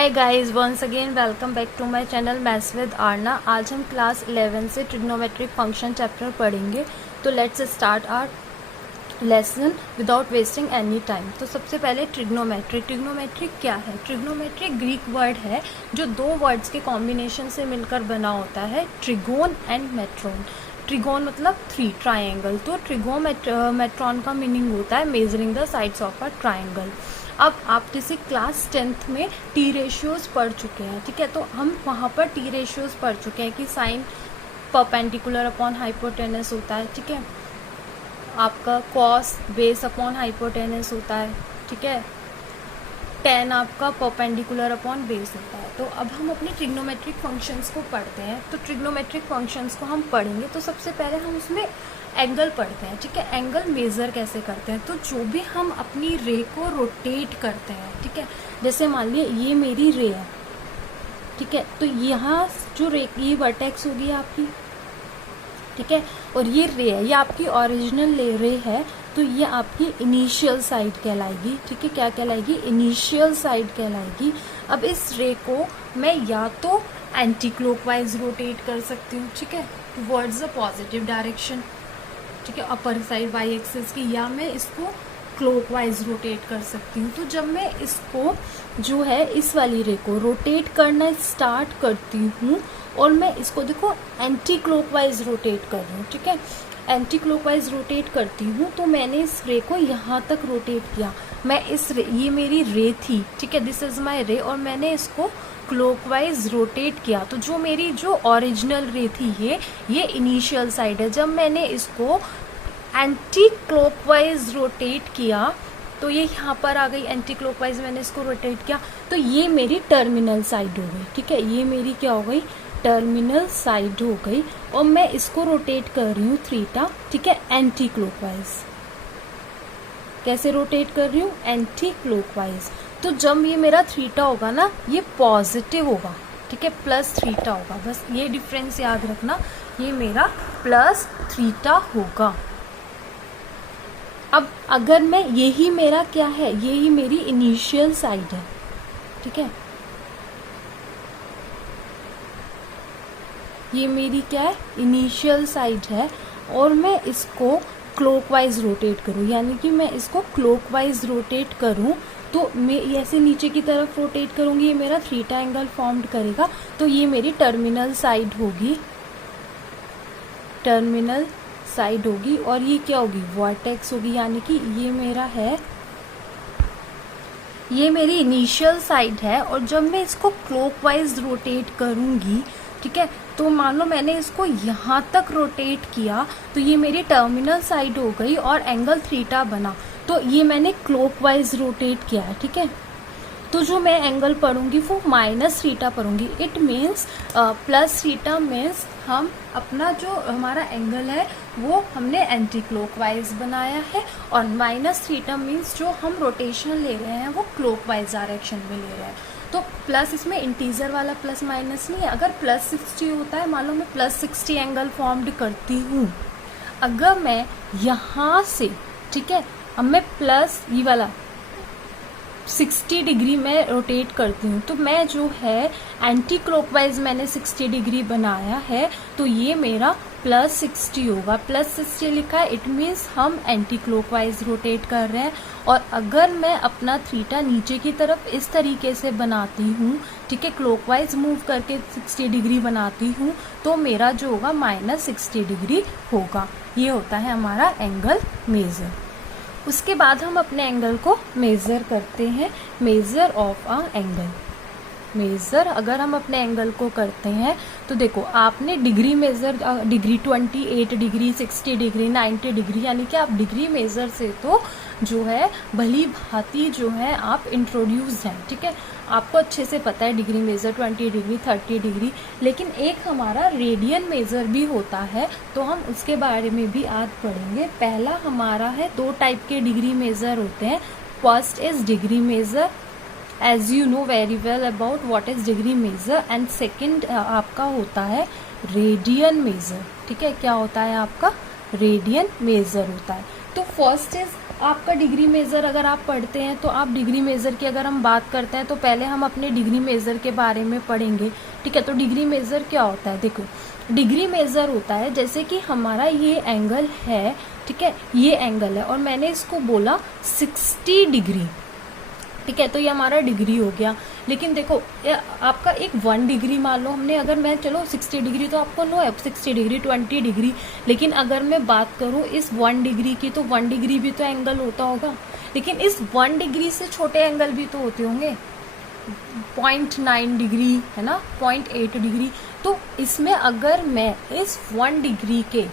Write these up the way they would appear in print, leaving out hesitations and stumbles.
Hi guys, once again welcome back to my channel maths with Aarna. आज हम class 11 से trigonometric function chapter पढ़ेंगे। तो let's start our lesson without wasting any time. तो सबसे पहले ट्रिग्नोमेट्रिक क्या है? ट्रिग्नोमेट्रिक ग्रीक वर्ड है जो दो वर्ड्स के कॉम्बिनेशन से मिलकर बना होता है, ट्रिगोन एंड मेट्रोन। ट्रिगोन मतलब थ्री, ट्राइंगल। तो ट्रिगोमेट्रॉन का मीनिंग होता है measuring the sides of a triangle. अब आप किसी क्लास 10th में टी रेशियोज पढ़ चुके हैं, ठीक है? तो हम वहाँ पर टी रेशियोज पढ़ चुके हैं कि साइन परपेंडिकुलर अपॉन हाइपोटेनस होता है, ठीक है? आपका कॉस बेस अपॉन हाइपोटेनस होता है, ठीक है? tan आपका परपेंडिकुलर अपॉन बेस होता है। तो अब हम अपने ट्रिग्नोमेट्रिक फंक्शंस को पढ़ते हैं। तो ट्रिग्नोमेट्रिक फंक्शंस को हम पढ़ेंगे तो सबसे पहले हम उसमें एंगल पढ़ते हैं, ठीक है? एंगल मेज़र कैसे करते हैं? तो जो भी हम अपनी रे को रोटेट करते हैं, ठीक है? जैसे मान लिया ये मेरी रे है, ठीक है? तो यहाँ जो रे, ये वर्टेक्स होगी आपकी, ठीक है? और ये रे है, ये आपकी ओरिजिनल रे है, तो ये आपकी इनिशियल साइड कहलाएगी, ठीक है? क्या कहलाएगी? इनिशियल साइड कहलाएगी। अब इस रे को मैं या तो एंटी क्लॉकवाइज रोटेट कर सकती हूँ, ठीक है, टुवर्ड्स द पॉजिटिव डायरेक्शन, ठीक है, अपर साइड वाई एक्सिस की, या मैं इसको क्लॉकवाइज रोटेट कर सकती हूँ। तो जब मैं इसको जो है इस वाली रे को रोटेट करना स्टार्ट करती हूँ और मैं इसको देखो एंटी क्लॉकवाइज रोटेट कर रही हूँ, ठीक है? एंटी क्लॉकवाइज रोटेट करती हूँ तो मैंने इस रे को यहाँ तक रोटेट किया। मैं इस रे, ये मेरी रे थी, ठीक है, दिस इज माई रे, और मैंने इसको क्लॉकवाइज रोटेट किया। तो जो मेरी जो ओरिजिनल रे थी ये इनिशियल साइड है। जब मैंने इसको एंटी क्लॉकवाइज रोटेट किया तो ये यहाँ पर आ गई, एंटी क्लॉकवाइज मैंने इसको रोटेट किया तो ये मेरी टर्मिनल साइड हो गई, ठीक है? ये मेरी क्या हो गई? टर्मिनल साइड हो गई। और मैं इसको रोटेट कर रही हूँ थीटा, ठीक है, एंटी क्लॉकवाइज। कैसे रोटेट कर रही हूँ? Anti clockwise. तो जब ये मेरा थीटा होगा ना, ये पॉजिटिव होगा, ठीक है, प्लस थीटा होगा। बस ये डिफरेंस याद रखना, ये मेरा प्लस थीटा होगा। अब अगर मैं, यही मेरा क्या है, यही मेरी इनिशियल साइड है, ठीक है? ये मेरी क्या है? इनिशियल साइड है। और मैं इसको क्लॉकवाइज रोटेट करूँ, यानी कि मैं इसको क्लॉकवाइज रोटेट करूँ तो मैं ऐसे नीचे की तरफ रोटेट करूँगी, ये मेरा थीटा एंगल फॉर्म्ड करेगा। तो ये मेरी टर्मिनल साइड होगी, टर्मिनल साइड होगी। और ये क्या होगी? वर्टेक्स होगी, यानी कि ये मेरा है, ये मेरी इनिशियल साइड है। और जब मैं इसको क्लॉकवाइज रोटेट करूँगी, ठीक है, तो मान लो मैंने इसको यहाँ तक रोटेट किया तो ये मेरी टर्मिनल साइड हो गई और एंगल थीटा बना। तो ये मैंने क्लॉकवाइज रोटेट किया है, ठीक है? तो जो मैं एंगल पढ़ूंगी वो माइनस थीटा पढ़ूंगी। It means plus theta means हम अपना जो हमारा एंगल है वो हमने एंटी क्लॉकवाइज बनाया है, और माइनस थीटा मीन्स जो हम रोटेशन ले रहे हैं वो क्लॉकवाइज डायरेक्शन में ले रहे हैं। तो प्लस, इसमें इंटीजर वाला प्लस माइनस नहीं है। अगर प्लस 60 होता है, मान लो मैं प्लस 60 एंगल फॉर्म्ड करती हूँ, अगर मैं यहाँ से, ठीक है, अब मैं प्लस ये वाला 60 डिग्री में रोटेट करती हूँ तो मैं जो है एंटी क्लॉकवाइज मैंने 60 डिग्री बनाया है, तो ये मेरा प्लस 60 होगा। प्लस 60 लिखा है, इट मीन्स हम एंटी क्लॉकवाइज रोटेट कर रहे हैं। और अगर मैं अपना थीटा नीचे की तरफ इस तरीके से बनाती हूँ, ठीक है, क्लॉकवाइज मूव करके 60 डिग्री बनाती हूँ, तो मेरा जो होगा माइनस 60 डिग्री होगा। ये होता है हमारा एंगल मेजर। उसके बाद हम अपने एंगल को मेज़र करते हैं, measure of a angle. Measure अगर हम अपने एंगल को करते हैं तो देखो, आपने degree measure, degree 28 degree, 60 degree, 90 degree, यानी कि आप डिग्री मेज़र से तो जो है भली भांति जो है आप इंट्रोड्यूस हैं, ठीक है? आपको अच्छे से पता है डिग्री मेज़र 20 डिग्री, 30 डिग्री। लेकिन एक हमारा रेडियन मेज़र भी होता है, तो हम उसके बारे में भी आज पढ़ेंगे। पहला हमारा है, दो टाइप के डिग्री मेज़र होते हैं। First is degree measure, as you know very well about what is degree measure. And second आपका होता है रेडियन मेज़र, ठीक है? क्या होता है आपका? रेडियन मेज़र होता है। तो फर्स्ट इज आपका डिग्री मेज़र अगर आप पढ़ते हैं तो आप डिग्री मेज़र की अगर हम बात करते हैं तो पहले हम अपने डिग्री मेज़र के बारे में पढ़ेंगे, ठीक है। तो डिग्री मेज़र क्या होता है, देखो डिग्री मेज़र होता है जैसे कि हमारा ये एंगल है, ठीक है, ये एंगल है और मैंने इसको बोला 60 डिग्री, ठीक है, तो ये हमारा डिग्री हो गया। लेकिन देखो आपका एक 1 डिग्री मान लो हमने, अगर मैं चलो 60 डिग्री तो आपको नो है 60 डिग्री 20 डिग्री, लेकिन अगर मैं बात करूँ इस 1 डिग्री की तो 1 डिग्री भी तो एंगल होता होगा, लेकिन इस 1 डिग्री से छोटे एंगल भी तो होते होंगे, 0.9 डिग्री है ना, 0.8 डिग्री। तो इसमें अगर मैं इस 1 डिग्री के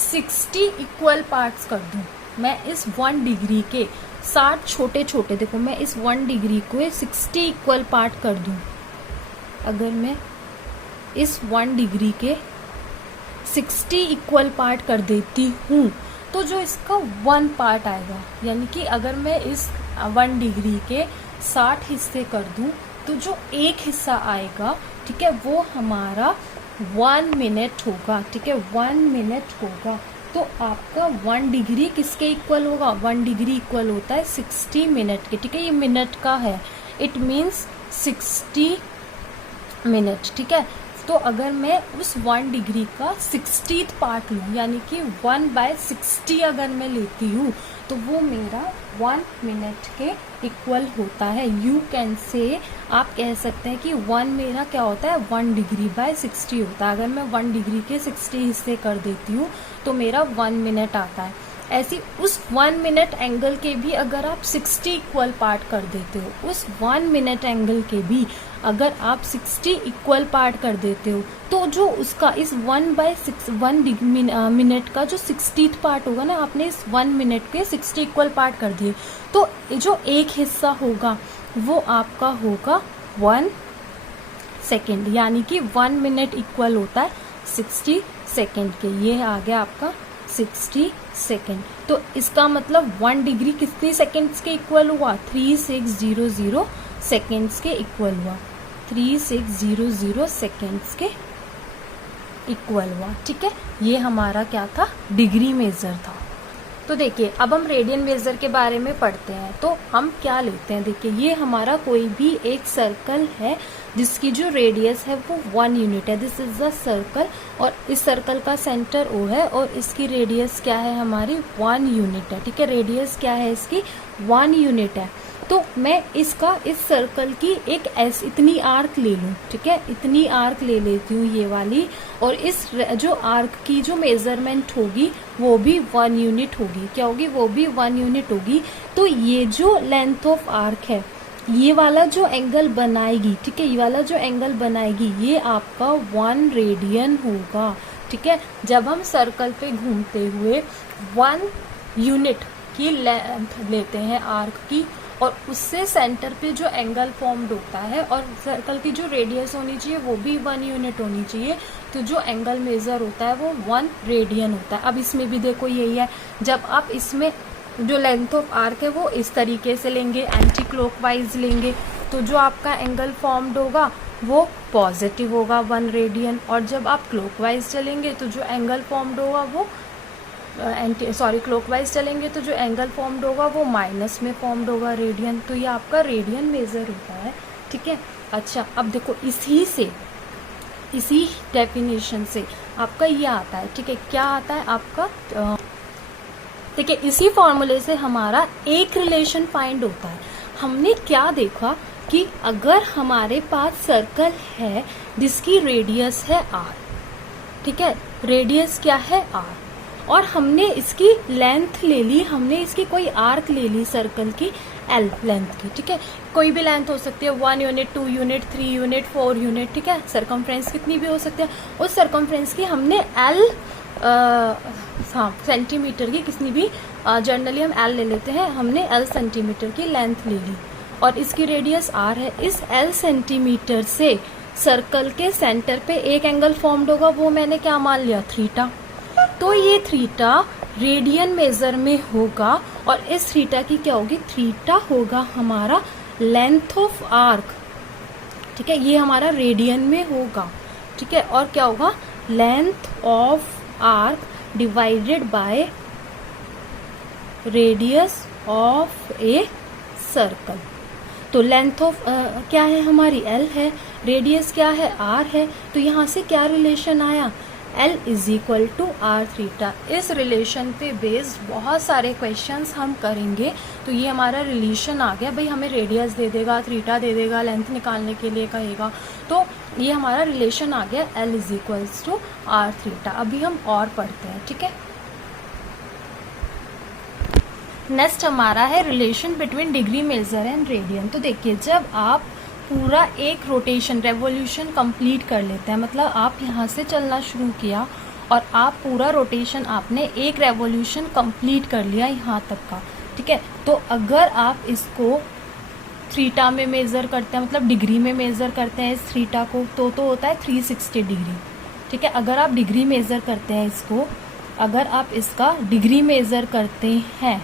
60 इक्वल पार्ट्स कर दूं, मैं इस 1 डिग्री के 60 छोटे छोटे, देखो मैं इस 1 डिग्री को 60 इक्वल पार्ट कर दूं, अगर मैं इस 1 डिग्री के 60 इक्वल पार्ट कर देती हूँ तो जो इसका 1 पार्ट आएगा, यानी कि अगर मैं इस 1 डिग्री के 60 हिस्से कर दूं तो जो एक हिस्सा आएगा, ठीक है, वो हमारा 1 मिनट होगा, ठीक है, 1 मिनट होगा। तो आपका 1 डिग्री किसके इक्वल होगा, 1 डिग्री इक्वल होता है 60 मिनट के, ठीक है, ये मिनट का है, इट मीन्स 60 मिनट, ठीक है। तो अगर मैं उस 1 डिग्री का 60th पार्ट लूँ, यानी कि 1/60 अगर मैं लेती हूँ तो वो मेरा 1 मिनट के इक्वल होता है। यू कैन से, आप कह सकते हैं कि 1 मेरा क्या होता है 1 डिग्री बाय 60 होता है। अगर मैं 1 डिग्री के 60 हिस्से कर देती हूँ तो मेरा 1 मिनट आता है। ऐसी उस 1 मिनट एंगल के भी अगर आप 60 इक्वल पार्ट कर देते हो, उस 1 मिनट एंगल के भी अगर आप 60 इक्वल पार्ट कर देते हो तो जो उसका इस 1 मिनट का जो 60th पार्ट होगा ना, आपने इस 1 मिनट के 60 इक्वल पार्ट कर दिए तो जो एक हिस्सा होगा वो आपका होगा 1 सेकेंड, यानी कि 1 मिनट इक्वल होता है 60 सेकेंड के। ये आ गया आपका 60 सेकेंड। तो इसका मतलब 1 डिग्री कितने सेकेंड्स के इक्वल हुआ, 3600 सेकेंड्स के इक्वल हुआ, 3600 सेकेंड्स के इक्वल हुआ, ठीक है। ये हमारा क्या था, डिग्री मेजर था। तो देखिए अब हम रेडियन मेजर के बारे में पढ़ते हैं। तो हम क्या लेते हैं, देखिए ये हमारा कोई भी एक सर्कल है जिसकी जो रेडियस है वो 1 यूनिट है, दिस इज द सर्कल, और इस सर्कल का सेंटर O है और इसकी रेडियस क्या है हमारी 1 यूनिट है, ठीक है। रेडियस क्या है इसकी 1 यूनिट है। तो मैं इसका इस सर्कल की एक इतनी आर्क ले लूँ, ठीक है, इतनी आर्क ले लेती हूँ ये वाली, और इस जो आर्क की जो मेजरमेंट होगी वो भी 1 यूनिट होगी, क्या होगी, वो भी 1 यूनिट होगी। तो ये जो लेंथ ऑफ आर्क है, ये वाला जो एंगल बनाएगी, ठीक है, ये वाला जो एंगल बनाएगी ये आपका 1 रेडियन होगा, ठीक है। जब हम सर्कल पे घूमते हुए 1 यूनिट की लेंथ लेते हैं आर्क की, और उससे सेंटर पे जो एंगल फॉर्म्ड होता है, और सर्कल की जो रेडियस होनी चाहिए वो भी 1 यूनिट होनी चाहिए, तो जो एंगल मेजर होता है वो 1 रेडियन होता है। अब इसमें भी देखो यही है, जब आप इसमें जो लेंथ ऑफ आर्क है वो इस तरीके से लेंगे, एंटी क्लॉकवाइज लेंगे, तो जो आपका एंगल फॉर्म्ड होगा वो पॉजिटिव होगा 1 रेडियन, और जब आप क्लॉकवाइज चलेंगे तो जो एंगल फॉर्म्ड होगा वो क्लॉकवाइज चलेंगे तो जो एंगल फॉर्म्ड होगा वो माइनस में फॉर्म्ड होगा रेडियन। तो ये आपका रेडियन मेजर होता है, ठीक है। अच्छा अब देखो इसी डेफिनेशन से आपका ये आता है, ठीक है, क्या आता है आपका, देखिए इसी फॉर्मूले से हमारा एक रिलेशन फाइंड होता है। हमने क्या देखा कि अगर हमारे पास सर्कल है जिसकी रेडियस है r, ठीक है, रेडियस क्या है r, और हमने इसकी लेंथ ले ली, हमने इसकी कोई आर्क ले ली सर्कल की L लेंथ की, ठीक है, कोई भी लेंथ हो सकती है 1 यूनिट 2 यूनिट 3 यूनिट 4 यूनिट, ठीक है, सरकमफ्रेंस कितनी भी हो सकती है। उस सरकमफ्रेंस की हमने L सेंटीमीटर की कितनी भी, जनरली हम L ले लेते हैं, हमने L सेंटीमीटर की लेंथ ले ली और इसकी रेडियस R है। इस L सेंटीमीटर से सर्कल के सेंटर पे एक एंगल फॉर्म्ड होगा, वो मैंने क्या मान लिया, थीटा। तो ये थीटा रेडियन मेजर में होगा, और इस थीटा की क्या होगी, थीटा होगा हमारा लेंथ ऑफ आर्क, ठीक है, ये हमारा रेडियन में होगा, ठीक है, और क्या होगा, length of arc divided by radius of a circle. तो लेंथ ऑफ क्या है हमारी L है, रेडियस क्या है R है, तो यहाँ से क्या रिलेशन आया, L is equal to R theta. इस रिलेशन पे बेस्ड बहुत सारे क्वेश्चंस हम करेंगे। तो ये हमारा रिलेशन आ गया, भाई हमें रेडियस दे देगा, थीटा दे देगा, लेंथ निकालने के लिए कहेगा, तो ये हमारा रिलेशन आ गया L is equals to R theta. अभी हम और पढ़ते हैं, ठीक है। नेक्स्ट हमारा है relation between degree measure and radian. तो देखिए, जब आप पूरा एक रोटेशन रेवोल्यूशन कंप्लीट कर लेते हैं, मतलब आप यहाँ से चलना शुरू किया और आप पूरा रोटेशन आपने एक रेवोल्यूशन कंप्लीट कर लिया यहाँ तक का, ठीक है। तो अगर आप इसको थीटा में मेज़र करते हैं, मतलब डिग्री में मेज़र करते हैं इस थीटा को, तो होता है 360 डिग्री, ठीक है। अगर आप डिग्री मेज़र करते हैं इसको, अगर आप इसका डिग्री मेज़र करते हैं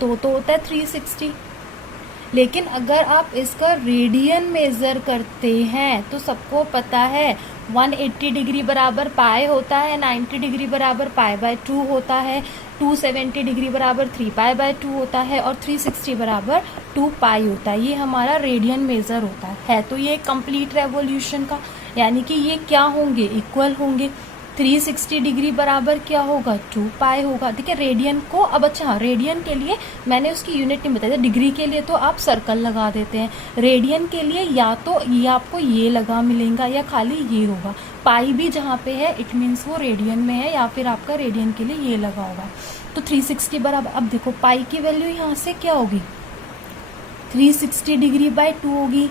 तो होता है 360। लेकिन अगर आप इसका रेडियन मेज़र करते हैं तो सबको पता है 180 डिग्री बराबर पाई होता है, 90 डिग्री बराबर पाई बाय 2 होता है, 270 डिग्री बराबर 3 पाई बाय 2 होता है और 360 बराबर 2 पाई होता है। ये हमारा रेडियन मेज़र होता है। तो ये कंप्लीट रेवोल्यूशन का, यानी कि ये क्या होंगे, इक्वल होंगे। 360 डिग्री बराबर क्या होगा, 2 पाई होगा, ठीक है। रेडियन को अब, अच्छा रेडियन के लिए मैंने उसकी यूनिट नहीं बताई। डिग्री के लिए तो आप सर्कल लगा देते हैं, रेडियन के लिए या तो ये आपको ये लगा मिलेगा या खाली ये होगा। पाई भी जहाँ पे है इट मीन्स वो रेडियन में है, या फिर आपका रेडियन के लिए ये लगा होगा। तो 360 बराबर, अब देखो पाई की वैल्यू यहाँ से क्या होगी, 360 डिग्री बाय 2 होगी,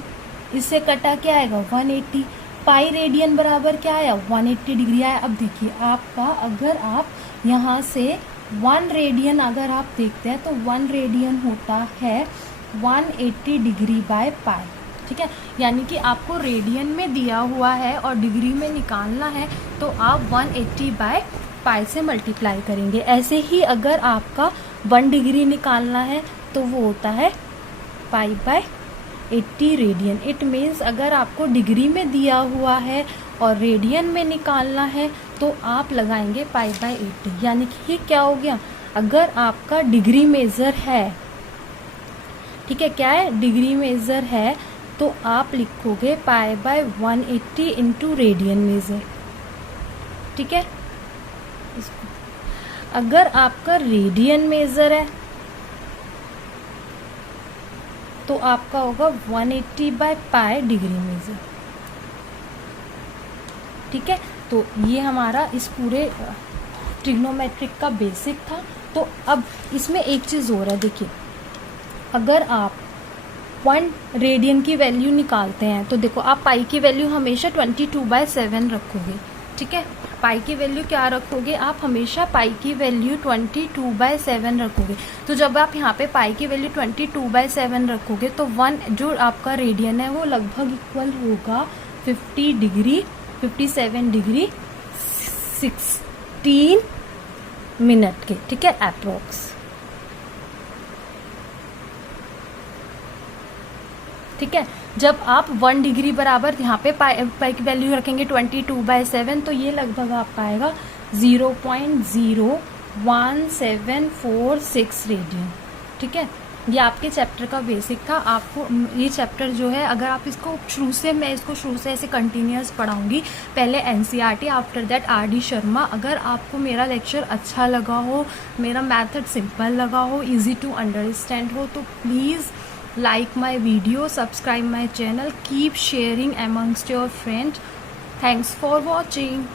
इससे कटा क्या आएगा 180। पाई रेडियन बराबर क्या आया, 180 डिग्री आया। अब देखिए आपका, अगर आप यहाँ से 1 रेडियन अगर आप देखते हैं तो 1 रेडियन होता है 180 डिग्री बाय पाई, ठीक है। यानी कि आपको रेडियन में दिया हुआ है और डिग्री में निकालना है तो आप 180 बाय पाई से मल्टीप्लाई करेंगे। ऐसे ही अगर आपका 1 डिग्री निकालना है तो वो होता है pi by 80 radian. It means अगर आपको डिग्री में दिया हुआ है और रेडियन में निकालना है तो आप लगाएंगे पाई बाय 80। यानी कि ये क्या हो गया, अगर आपका डिग्री मेज़र है, ठीक है, क्या है डिग्री मेज़र है, तो आप लिखोगे pi by 180 into radian measure, ठीक है। अगर आपका रेडियन मेज़र है तो आपका होगा 180 बाय पाई डिग्री मेज़र, ठीक है। तो ये हमारा इस पूरे ट्रिग्नोमेट्रिक का बेसिक था। तो अब इसमें एक चीज़ और है, देखिए अगर आप 1 रेडियन की वैल्यू निकालते हैं तो देखो आप पाई की वैल्यू हमेशा 22/7 रखोगे, ठीक है। पाई की वैल्यू क्या रखोगे, आप हमेशा पाई की वैल्यू 22/7 रखोगे। तो जब आप यहाँ पे पाई की वैल्यू 22/7 रखोगे तो 1 जो आपका रेडियन है वो लगभग इक्वल होगा 57 डिग्री 16 मिनट के, ठीक है, अप्रोक्स, ठीक है। जब आप 1 डिग्री बराबर यहाँ पे पाई की वैल्यू रखेंगे 22/7 तो ये लगभग आपका आएगा 0.01746 रेडियन, ठीक है। ये आपके चैप्टर का बेसिक था। आपको ये चैप्टर जो है, अगर आप इसको शुरू से, मैं इसको शुरू से ऐसे कंटिन्यूस पढ़ाऊंगी, पहले NCERT, after that RD Sharma. अगर आपको मेरा लेक्चर अच्छा लगा हो, मेरा मेथड सिंपल लगा हो, इजी टू अंडरस्टैंड हो, तो please like my video, subscribe my channel, keep sharing amongst your friends. Thanks for watching.